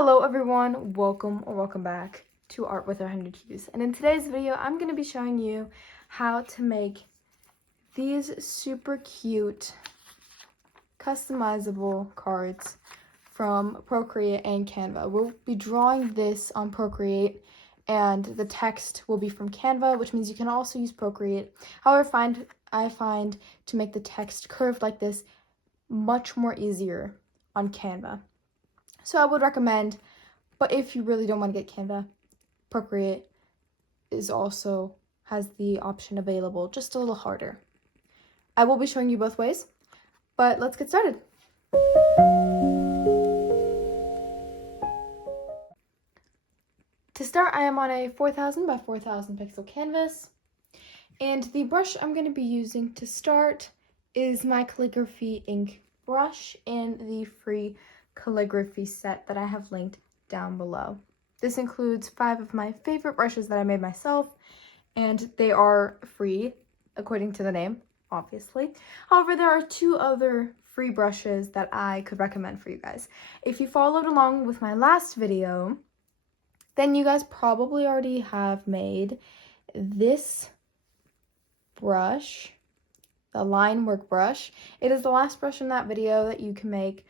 Hello everyone, welcome or welcome back to Art with 100 Hues. And in today's video, I'm going to be showing you how to make these super cute customizable cards from Procreate and Canva. We'll be drawing this on Procreate and the text will be from Canva, which means you can also use Procreate. However, I find to make the text curved like this much more easier on Canva. So I would recommend, but if you really don't want to get Canva, Procreate has the option available, just a little harder. I will be showing you both ways, but let's get started. To start, I am on a 4000 by 4000 pixel canvas, and the brush I'm going to be using to start is my calligraphy ink brush in the free calligraphy set that I have linked down below. This includes 5 of my favorite brushes that I made myself, and they are free according to the name, obviously. However, there are 2 other free brushes that I could recommend for you guys. If you followed along with my last video, then you guys probably already have made this brush, the line work brush. It is the last brush in that video that you can make.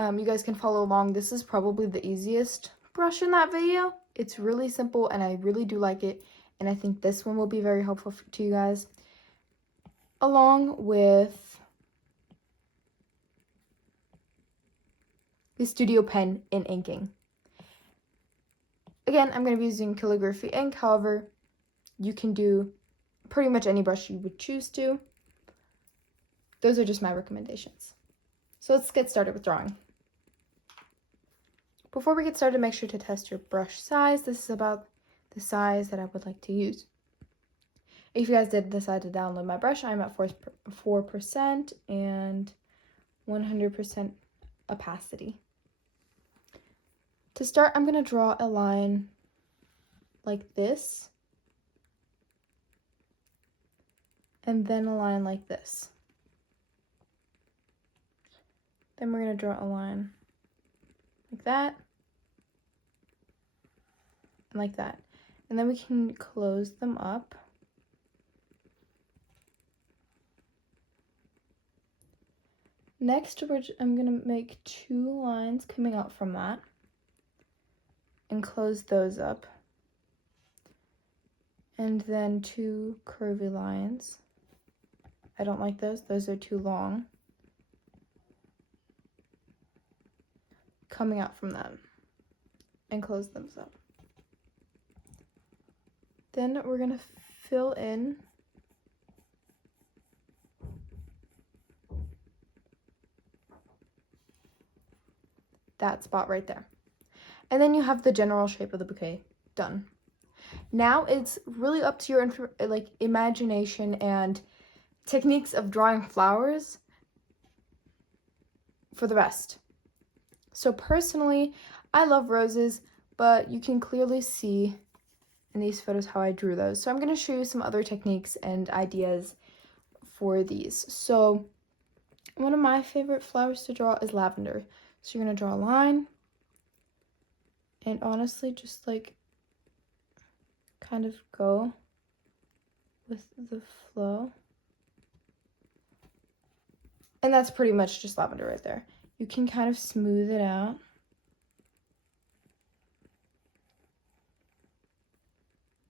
You guys can follow along. This is probably the easiest brush in that video. It's really simple and I really do like it, and I think this one will be very helpful to you guys, along with the studio pen in inking. Again, I'm going to be using calligraphy ink. However, you can do pretty much any brush you would choose to. Those are just my recommendations. So let's get started with drawing. Before we get started, make sure to test your brush size. This is about the size that I would like to use. If you guys did decide to download my brush, I'm at 4% and 100% opacity. To start, I'm going to draw a line like this, and then a line like this. Then we're going to draw a line like that, and like that. And then we can close them up. Next, I'm going to make 2 lines coming out from that and close those up. And then 2 curvy lines. I don't like those are too long. Coming out from that and close them up. Then we're going to fill in that spot right there. And then you have the general shape of the bouquet done. Now it's really up to your imagination and techniques of drawing flowers for the best. So personally, I love roses, but you can clearly see in these photos how I drew those. So I'm going to show you some other techniques and ideas for these. So one of my favorite flowers to draw is lavender. So you're going to draw a line and honestly just kind of go with the flow. And that's pretty much just lavender right there. You can kind of smooth it out.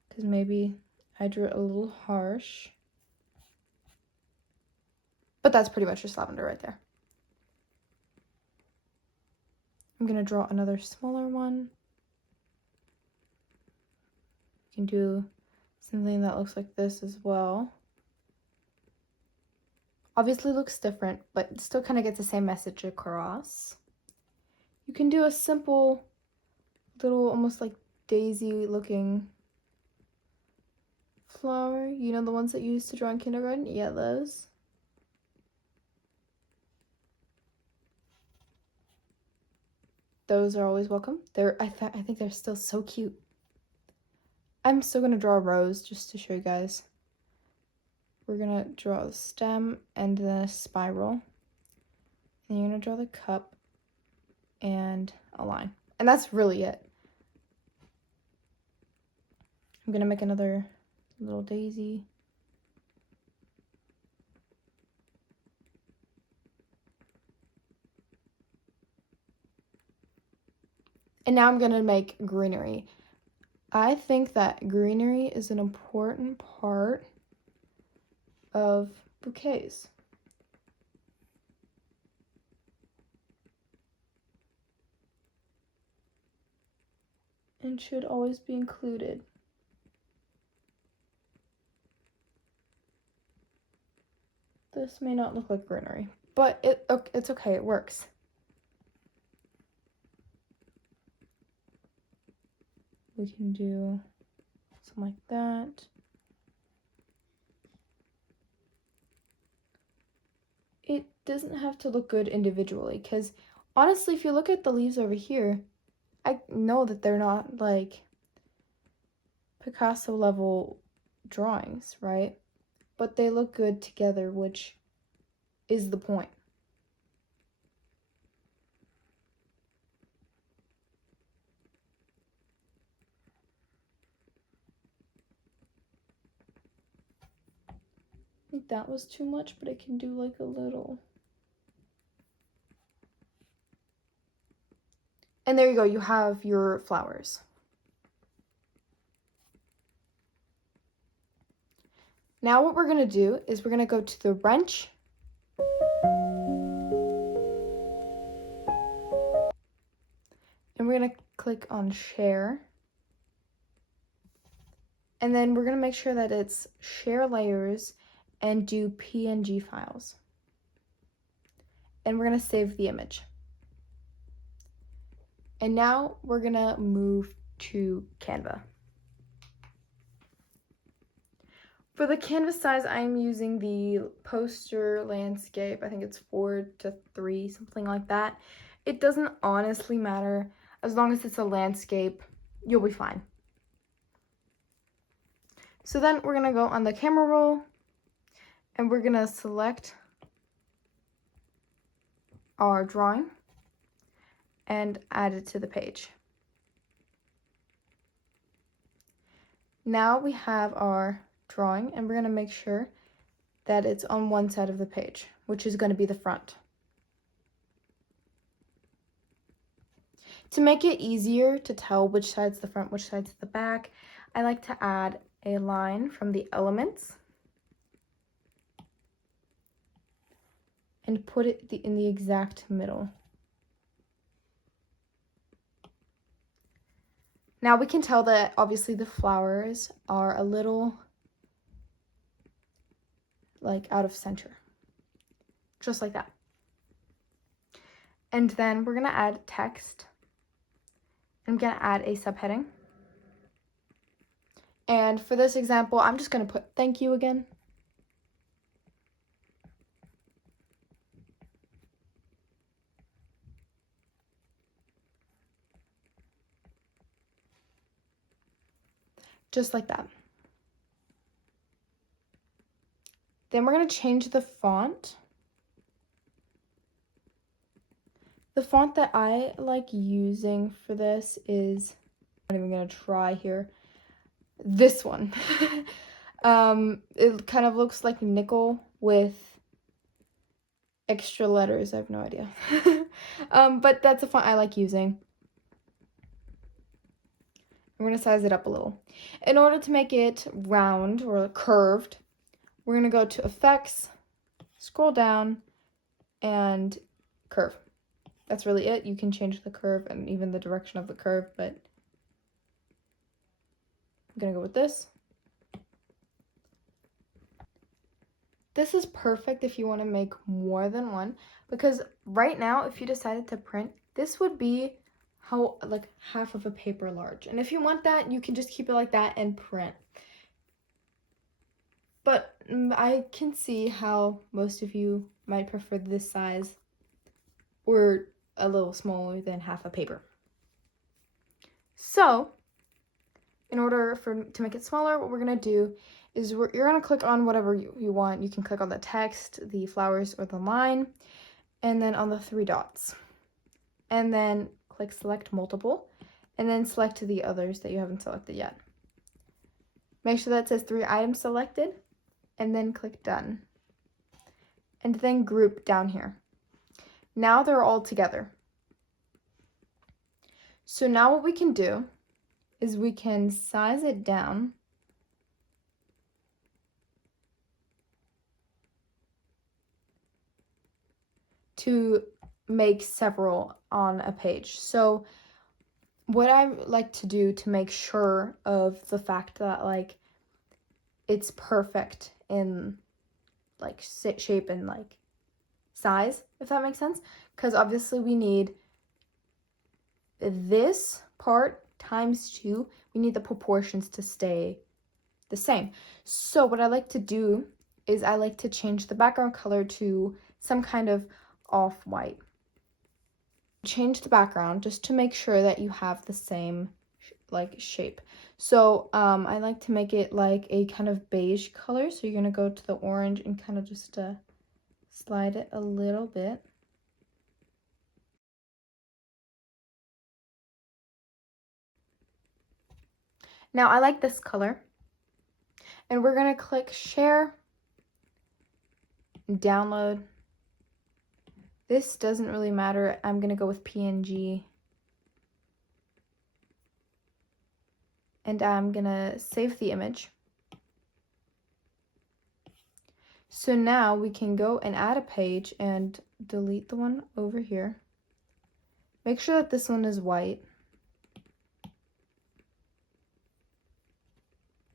Because maybe I drew it a little harsh. But that's pretty much just lavender right there. I'm going to draw another smaller one. You can do something that looks like this as well. Obviously looks different, but it still kind of gets the same message across. You can do a simple little, almost like daisy looking flower. You know, the ones that you used to draw in kindergarten? Yeah, those. Those are always welcome. I think they're still so cute. I'm still going to draw a rose just to show you guys. We're going to draw a stem and then a spiral. And you're going to draw the cup and a line. And that's really it. I'm gonna make another little daisy. And now I'm gonna make greenery. I think that greenery is an important part of bouquets. And should always be included. This may not look like greenery, but it's okay, it works. We can do something like that. It doesn't have to look good individually, because honestly, if you look at the leaves over here, I know that they're not like Picasso level drawings, right? But they look good together, which is the point. I think that was too much, but I can do like a little. And there you go, you have your flowers. Now what we're gonna do is we're gonna go to the wrench. And we're gonna click on share. And then we're gonna make sure that it's share layers and do PNG files. And we're gonna save the image. And now we're gonna move to Canva. For the canvas size, I'm using the poster landscape. I think it's 4:3, something like that. It doesn't honestly matter. As long as it's a landscape, you'll be fine. So then we're gonna go on the camera roll and we're gonna select our drawing and add it to the page. Now we have our drawing and we're gonna make sure that it's on one side of the page, which is gonna be the front. To make it easier to tell which side's the front, which side's the back, I like to add a line from the elements and put it in the exact middle. Now we can tell that obviously the flowers are a little like out of center, just like that. And then we're gonna add text. I'm gonna add a subheading. And for this example, I'm just gonna put thank you again. Just like that. Then we're gonna change the font. The font that I like using for this is, I'm not even gonna try here, this one. It kind of looks like nickel with extra letters. I have no idea. But that's a font I like using. I'm gonna size it up a little. In order to make it round or curved, we're gonna go to Effects, scroll down, and Curve. That's really it. You can change the curve and even the direction of the curve, but I'm gonna go with this. This is perfect if you want to make more than one, because right now, if you decided to print, this would be like half of a paper large. And if you want that, you can just keep it like that and print. But I can see how most of you might prefer this size or a little smaller than half a paper. So in order to make it smaller, what we're gonna do is you're gonna click on whatever you want. You can click on the text, the flowers, or the line, and then on the 3 dots. And then click select multiple, and then select the others that you haven't selected yet. Make sure that says 3 items selected, and then click done. And then group down here. Now they're all together. So now what we can do is we can size it down to make several on a page. So what I like to do to make sure of the fact that like it's perfect in like shape and like size, if that makes sense, because obviously we need this part times 2. We need the proportions to stay the same. So what I like to do is I like to change the background color to some kind of off-white. Change the background just to make sure that you have the same like shape. So I like to make it like a kind of beige color. So you're gonna go to the orange and kind of just slide it a little bit. Now I like this color, and we're gonna click share, download. This doesn't really matter. I'm gonna go with PNG. And I'm gonna save the image. So now we can go and add a page and delete the one over here. Make sure that this one is white.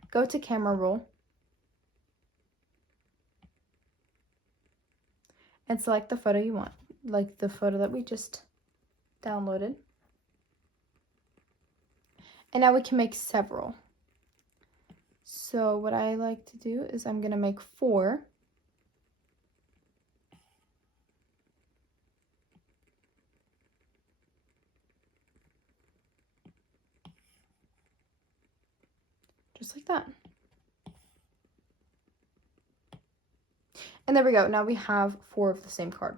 Go to camera roll. And select the photo you want, like the photo that we just downloaded. And now we can make several. So what I like to do is I'm gonna make 4. Just like that. And there we go. Now we have 4 of the same card.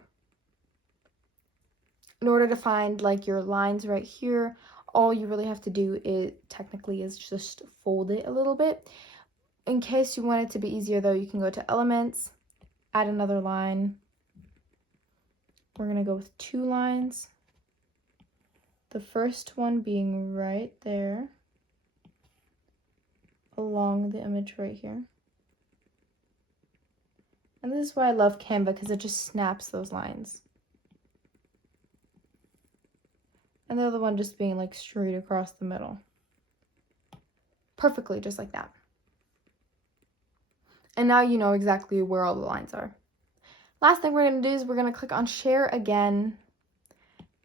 In order to find like your lines right here, all you really have to do is just fold it a little bit. In case you want it to be easier though, you can go to elements, add another line. We're gonna go with 2 lines. The first one being right there along the image right here. And this is why I love Canva, because it just snaps those lines. And the other one just being like straight across the middle. Perfectly, just like that. And now you know exactly where all the lines are. Last thing we're going to do is we're going to click on share again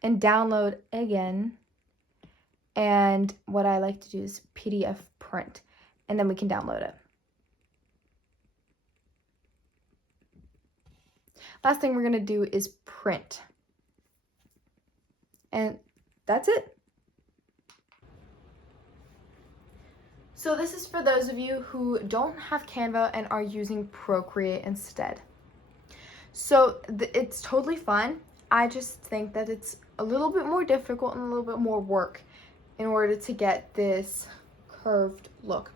and download again. And what I like to do is PDF print, and then we can download it. Last thing we're going to do is print. And that's it. So this is for those of you who don't have Canva and are using Procreate instead. So it's totally fine. I just think that it's a little bit more difficult and a little bit more work in order to get this curved look.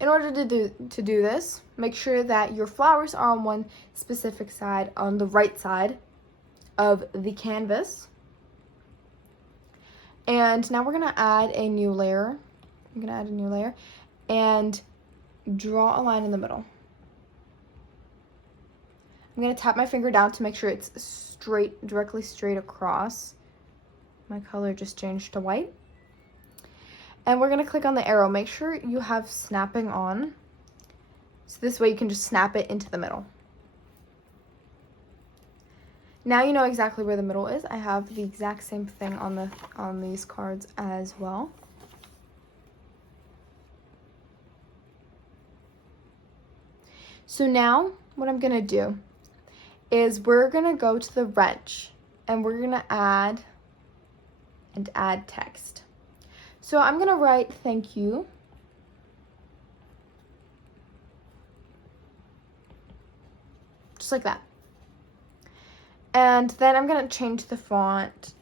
In order to do this, make sure that your flowers are on one specific side, on the right side of the canvas. And now we're gonna add a new layer. I'm gonna add a new layer and draw a line in the middle. I'm gonna tap my finger down to make sure it's straight, directly straight across. My color just changed to white. And we're gonna click on the arrow. Make sure you have snapping on. So this way you can just snap it into the middle. Now you know exactly where the middle is. I have the exact same thing on these cards as well. So now what I'm gonna do is we're gonna go to the wrench and we're gonna add text. So I'm gonna write thank you. Just like that. And then I'm gonna change the font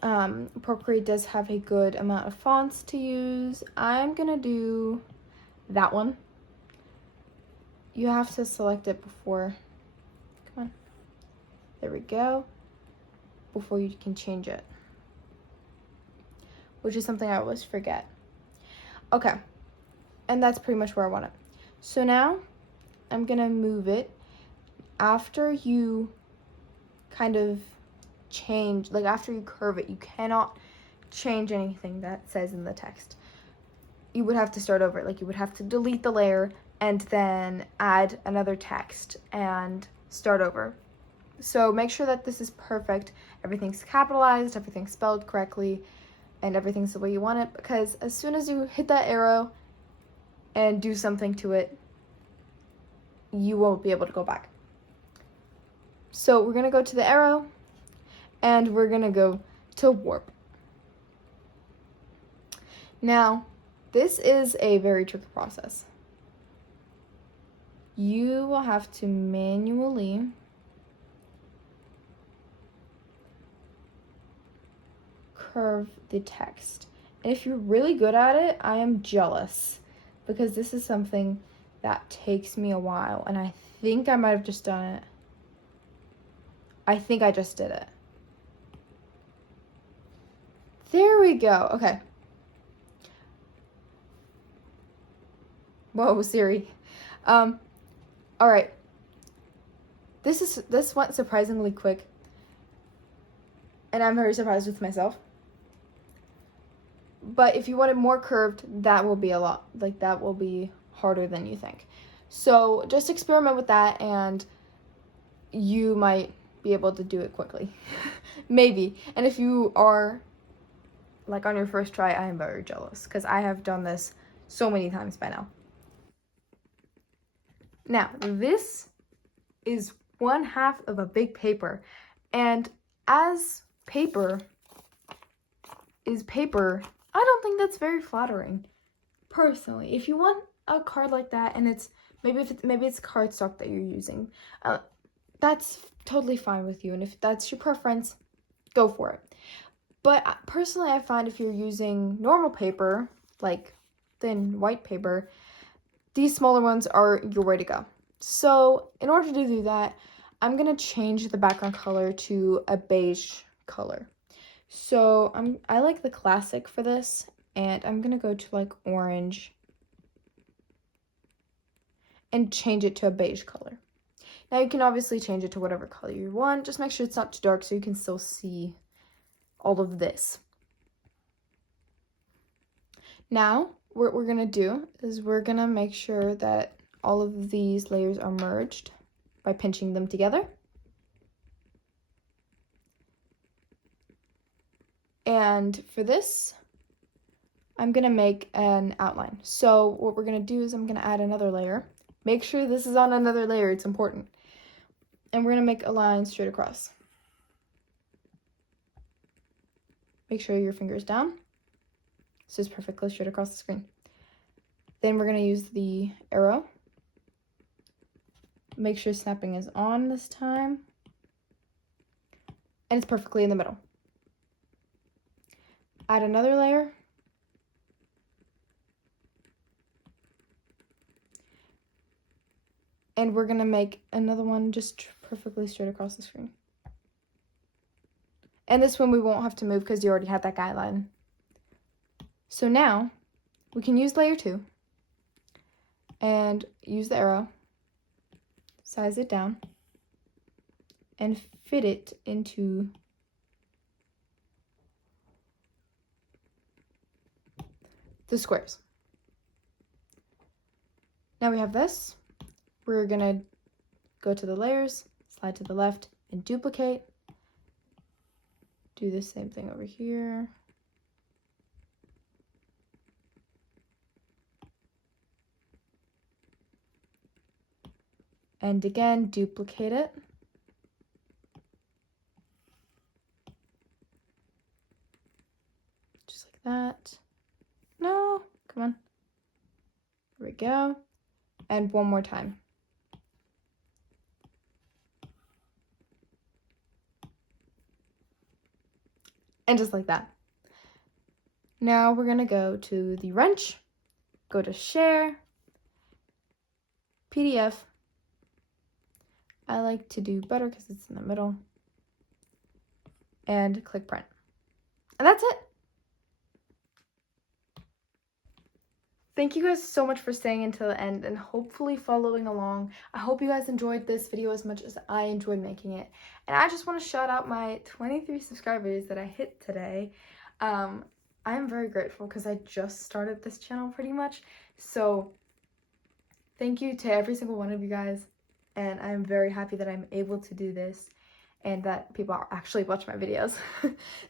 Procreate does have a good amount of fonts to use. I'm gonna do that one. You have to select it before, come on, there we go, before you can change it, which is something I always forget. Okay, and that's pretty much where I want it. So now I'm gonna move it. After you kind of change, like after you curve it, you cannot change anything that says in the text. You would have to start over. Like you would have to delete the layer and then add another text and start over. So make sure that this is perfect. Everything's capitalized, everything's spelled correctly, and everything's the way you want it, because as soon as you hit that arrow and do something to it, you won't be able to go back. So we're gonna go to the arrow and we're gonna go to warp. Now, this is a very tricky process. You will have to manually curve the text. And if you're really good at it, I am jealous, because this is something that takes me a while, and I think I might have just done it. I think I just did it. There we go. Okay. Whoa, Siri. All right. This went surprisingly quick, and I'm very surprised with myself. But if you want it more curved, that will be that will be harder than you think. So just experiment with that, and you might be able to do it quickly. Maybe. And if you are like on your first try, I am very jealous, because I have done this so many times by now. Now, this is 1/2 of a big paper, and as paper is paper, I don't think that's very flattering, personally. If you want a card like that, and maybe it's cardstock that you're using, that's totally fine with you, and if that's your preference, go for it. But personally, I find if you're using normal paper, like thin white paper, these smaller ones are your way to go. So in order to do that, I'm gonna change the background color to a beige color. So I like the classic for this, and I'm gonna go to like orange and change it to a beige color. Now you can obviously change it to whatever color you want. Just make sure it's not too dark so you can still see all of this. Now, what we're gonna do is we're gonna make sure that all of these layers are merged by pinching them together. And for this, I'm gonna make an outline. So what we're gonna do is I'm gonna add another layer. Make sure this is on another layer, it's important. And we're gonna make a line straight across. Make sure your finger is down. So it's perfectly straight across the screen. Then we're gonna use the arrow. Make sure snapping is on this time. And it's perfectly in the middle. Add another layer. And we're gonna make another one just perfectly straight across the screen. And this one we won't have to move because you already had that guideline. So now we can use layer 2 and use the arrow, size it down, and fit it into the squares. Now we have this. We're gonna go to the layers, slide to the left, and duplicate. Do the same thing over here. And again, duplicate it. Just like that. No, come on. There we go. And one more time. And just like that. Now we're gonna go to the wrench, go to share, PDF. I like to do better because it's in the middle. And click print. And that's it. Thank you guys so much for staying until the end and hopefully following along. I hope you guys enjoyed this video as much as I enjoyed making it. And I just want to shout out my 23 subscribers that I hit today. I am very grateful because I just started this channel pretty much. So thank you to every single one of you guys. And I'm very happy that I'm able to do this and that people actually watch my videos.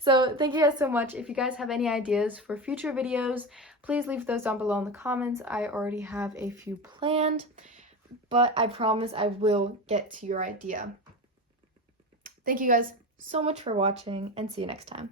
So thank you guys so much. If you guys have any ideas for future videos, please leave those down below in the comments. I already have a few planned, but I promise I will get to your idea. Thank you guys so much for watching, and see you next time.